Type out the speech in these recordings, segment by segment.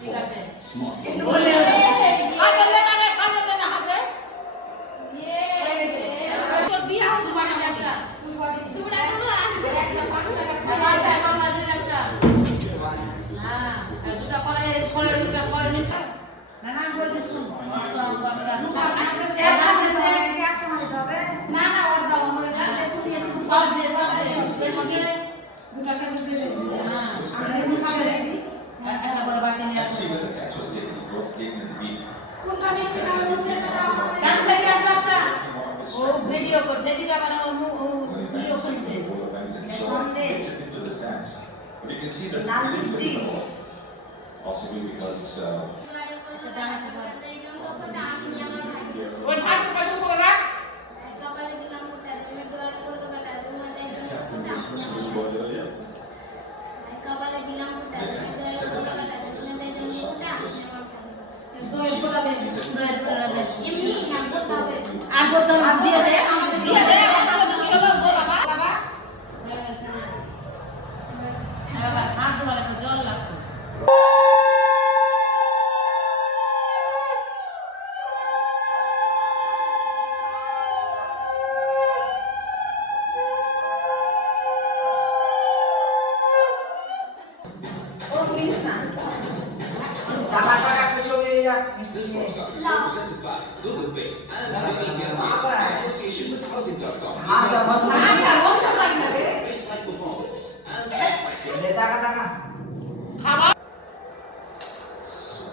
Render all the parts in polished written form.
ঠিক আছে Smart. বলে কাজল না হাতে তোর বিয়ে হচ্ছে মানে একটা তোমরা একটা 5 টাকা বাবা বাবা দিলে একটা হ্যাঁ আর দুটো করে ছোড়ে দুটো করে নিছে না না বলছিস শুন না না ওর দাও হয়ে যাবে তুমি এসে সব দে এর মধ্যে দুটো টাকা দিয়ে দেব আমরা এমনি খাবে একটা বড় বাটি নিয়ে আসো Actually, with the actual statement, it was given in the beat. কোনটা মিষ্টি খাবে বলছে না চামচারি আসো একটা ও ভিডিও করছে যেটা মানে ও When it ভিডিও passes করছে the ball, it bangs in the shot, hits it into the stands. But you can see that he didn't win the ball. Possibly because ওই হাত কত করে captain dismissed the ball earlier. দই ফোটা দে দয়ের পড়া দে এমনি না বলতে হবে আর বোতল দিয়ে দে একটা তো কি হলো বাবা বাবা এবার হাত ধোয়ার একটা জল লাগছে This podcast is represented by Google Pay and WPF in association with Housing.com. Best like performance and backed by খাবার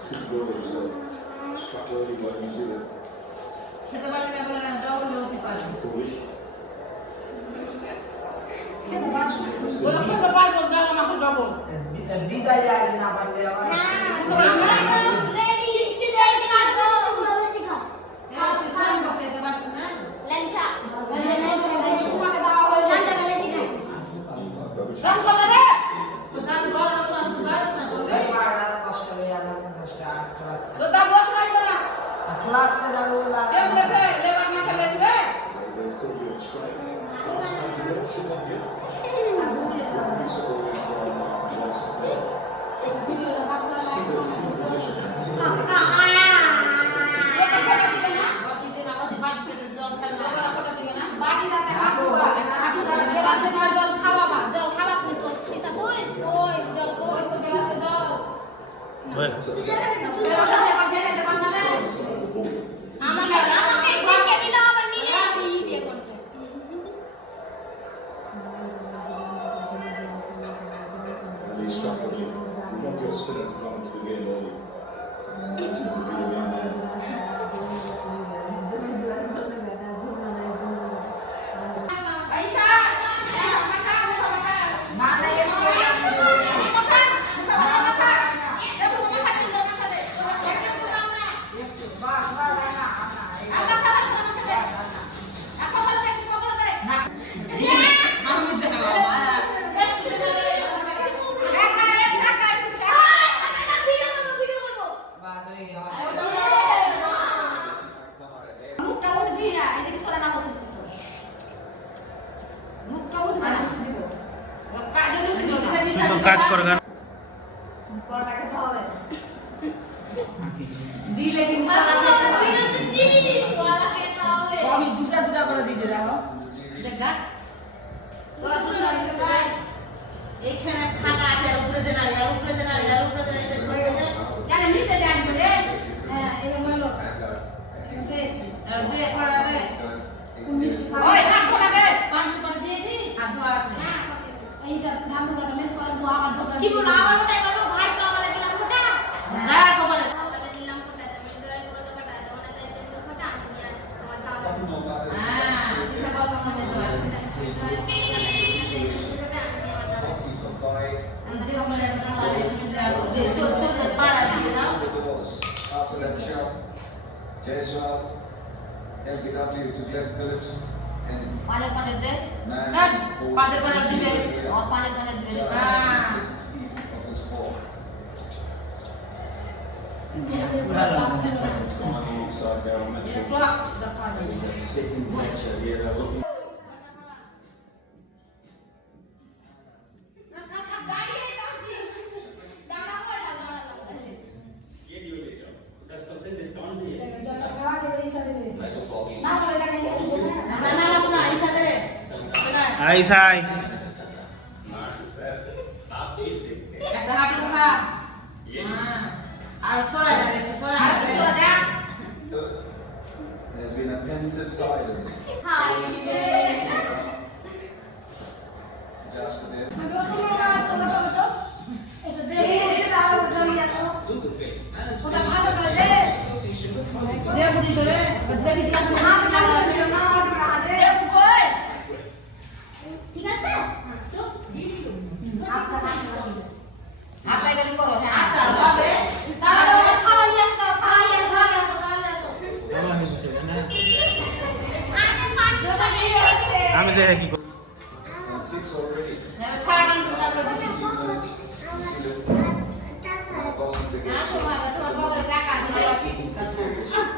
Should go was struck early by New Zealand. খেতে পারবে না বলে না ডবল হতে পারবে ওই খেতে পারবো দাও আমাকে ডবল দিদা যায় না পারলে রেডি সিরিয়াল কাটো এরা তো সাম খেতে পারছ না লঞ্চা তোমাকে দাও হয়ে লঞ্চা গলে দিখাই সাম করে রে তো সাম বড় না সাম বড় না করবে কষ্ট হয়ে গেল কষ্ট ক্লাস তো দাও বড় রাখবে না ক্লাস से जाओ কেন বলেছে লেবার না চলে দিবে They could be on strike. Last time to go, should have been. Piece of away from Nelson. Single position. এটা ফটো দিবে না বাকি দিন আমাদের বাড়িতে জল খাবে ওরা ফটো দিবে না বাটিটাতে হাঁটুবা গ্লাসে না জল খাওয়াবা জল খাবাস নি তো পিসা কই ওই জল কই তো গ্লাসে জল আমাকে শিখে দিল আবার নিজে দিয়ে করতে And he struck early. You want your spirit to come into the game early. Be the game man. পয়সা মাথা মুখা মাথা না না এর মুখা মুখা মাথা দেখো মুখা খাচ্ছি তো মাথা দে বাস বাস না না আর মাথা মাথা দে এখন বলে দে কবল দে না আমি দেখো বাস হয়ে গেল মুখটা উঠবি না এদিকে সরা না বসে মুখটা উঠবে না ওর কাজে উঠবে কাজ করবে পরোটা খেতে হবে দিলে কিন্তু কলা খেতে হবে আমি দুটা দুটা করে দিয়েছে দেখো দেখা তোরা দুটো না দিতে এইখানে খাগা আছে আর উপরে দেনা আর উপরে দেনা আর উপরে দেনা এটা ধরে গেছে কেন নিচে দেন বলে হ্যাঁ এবার বলো আর দে পড়া দে মিষ্টি ওই হাত ধরা গে 500 করে দিয়েছি হাত ধোয়া আছে হ্যাঁ এইটা ধান ধরা মিস করে তো আবার ধরা কি বল আবার ওটাই করব ভাই তো আবার দিলাম ফটা দাঁড়া কপালে আবার দিলাম ফটা তুমি দই করতে ফটা ওনা তাই তো ফটা আমি নিয়ে আমার দাও হ্যাঁ দিশা কত মনে তো দিও বলে না বলে দে তো তো পাড়া দিয়ে দাও After that shot, Jaiswal, LBW to Glenn Phillips, and পালে পালে দে কাট পালে পালে দিবে আর পালে পালে দিবে হ্যাঁ of his ball. It's come on the weak side there, I'm not sure. It's a second pressure here, they're looking. দাঁড়িয়ে দাঁড়াও দাঁড়াও আইসাই একটা হাঁটু উঠা আর সরা যাবে সরা যা There's been a pensive silence. Just for this. এটা দেখে এটা আরো জমিয়া তো Google Pay and ওটা ভালো করে association with positive দে বুড়ি ধরে দেখি ক্লাস না না দে দে কই ঠিক আছে সো দিদি আপনার হাত লাগাই করো হ্যাঁ হাত লাগাবে তাহলে খাওয়া যাচ্ছে খাওয়া আমি দেখে কি করি। And 6 already. খাড়া কিন্তু না করে দিবি 2 minutes. Boston না begins. তোমার বগলে টাকা দিলে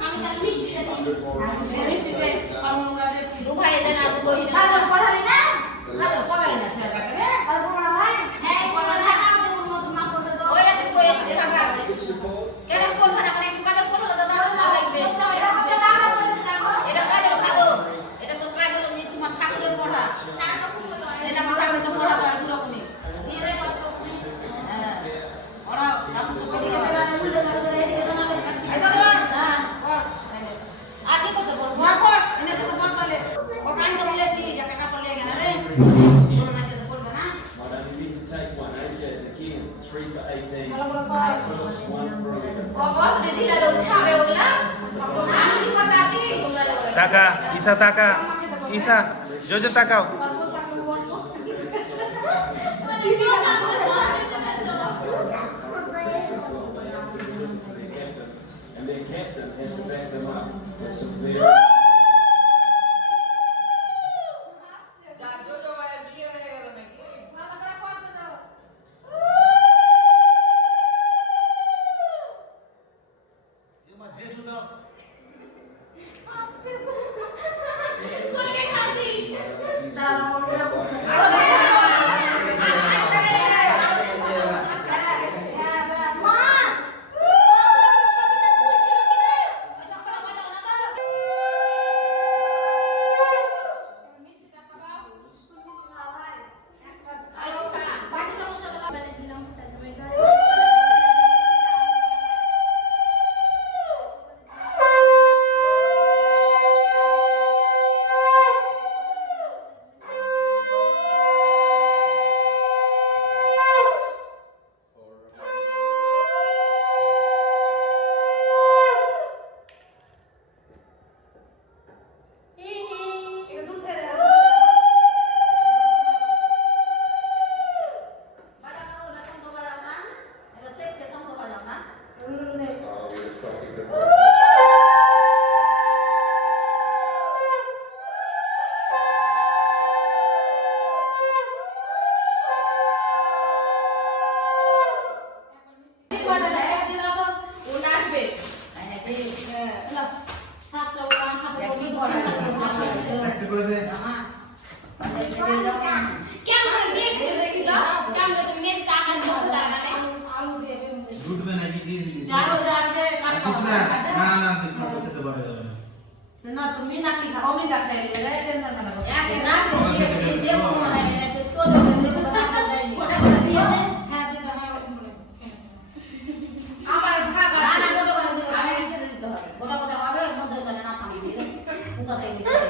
আমি তার মিষ্টিটা দিই মিষ্টিতে ফর্মুলা দে দু ভাই দেন আর কই কাজল পড়ালি না কাজল কবে না ছেলেটা রে আর পড়া ভাই হ্যাঁ পড়া না আমাদের কোনো মত না পড়তে তো ওই একটা কই দেখা গেল It's the ball. কেন কোন খানা করে একটু কাজল করলে তো দাঁড়ানো না লাগবে এটা হবে না না পড়েছে দেখো এটা কাজল ভালো এটা তো কাজল আমি তোমার ঠাকুরের পড়া চারটা ফুল তো এটা আমার ঠাকুরের পড়া তো দুই রকমই ধীরে করছো হ্যাঁ ওরা নাম তো করি এটা না মানে উল্টো করে এদিকে তো না এই তো হ্যাঁ পড় আর কি করতে বল পড় পড় এনে তো পড় তাহলে ও কাই তো বলেছি যে টাকা পড়লে গেল রে তোর না যেতে পড়বে না I don't need to take one, AJ's again, 3 for 18. ভালো করে কর First one for Olivia. বাবা দিদি না উঠাবে ওগুলা আমি কি কথা আছি তোমরা টাকা ঈশা টাকা ঈশা জোজো তাকাও অল্প টাকা বলবো দিদি না And their captain has to back them up with some very... Oh, we're cracking the ball. উঠবে নাকি দিয়ে দিবি না না তুই খেতে পারে যাবে না না তুমি নাকি খাও আমি দেখাই রে টেনশন না করো এক রাত দিয়ে যে কোন হয় না তো তো দেখো কথা দেয়নি ওটা করে দিয়েছে হ্যাঁ দিতে হয় ওরকম বলে আমার ভাগ রান্না করে দিতে হবে আমি খেতে দিতে হবে গোটা গোটা হবে মধ্যে না পানি দিলে কোথা থেকে